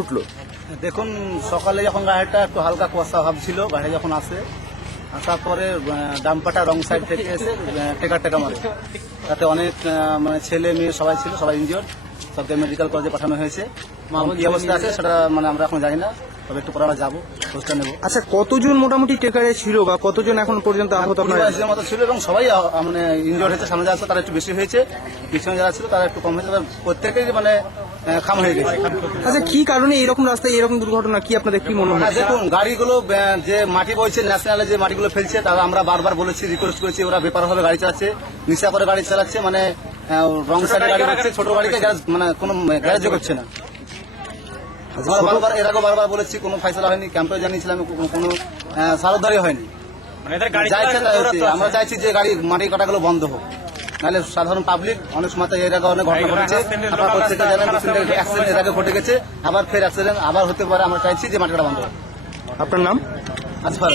উঠলো দেখুন সকালে যখন গাড়িটা একটু হালকা কুয়াশা ভাব ছিল, গাড়ি যখন আসে আসার পরে ডাম্পারটা রং সাইড থেকে এসে টেকা মারে, তাতে অনেক মানে ছেলে মেয়ে সবাই ছিল, সবাই ইনজিওর, সবকে মেডিকেল কলেজে পাঠানো হয়েছে। কি অবস্থা আছে সেটা মানে আমরা এখন জানি না, তবে একটু পরে আমরা যাবো, খোঁজটা নেবো। আচ্ছা, কতজন মোটামুটি টেকারে ছিল বা কতজন এখন পর্যন্ত আহত? 20-22 মতো ছিল এবং সবাই মানে ইনজিওর হয়েছে। সামনে যারা ছিল তারা একটু বেশি হয়েছে, পিছনে যারা ছিল তারা একটু কম হয়েছে, প্রত্যেকেই মানে খাম হয়ে গেছে। আচ্ছা, কি কারণে এরকম রাস্তায় এরকম দুর্ঘটনা, কি আপনাদের কি মনে হয়? দেখুন গাড়িগুলো যে মাটি বইছে, ন্যাশনালে যে মাটিগুলো ফেলছে, তারা আমরা বারবার বলেছি, রিকোয়েস্ট করেছি, ওরা বেপারভাবে গাড়ি চালাচ্ছে, নিশা করে গাড়ি চালাচ্ছে, মানে রং সাইডে গাড়ি হচ্ছে, ছোট গাড়িতে মানে কোনো গ্যারেজও করছে না। বারবার এর আগে বারবার বলেছি, কোনো ফাইসলা হয়নি, ক্যাম্পে জানিয়েছিলাম, কোনো সারদারি হয়নি। আমরা চাইছি যে গাড়ি মাটি কাটাগুলো বন্ধ হোক, নাহলে সাধারণ পাবলিক অনেক সময় এর আগে অনেক ঘটনা ঘটেছে, আপনারা প্রত্যেকে জানেন, অ্যাক্সিডেন্ট এর আগে ঘটে গেছে, আবার ফের অ্যাক্সিডেন্ট আবার হতে পারে। আমরা চাইছি যে মাটি কাটা বন্ধ হোক। আপনার নাম? আসফার।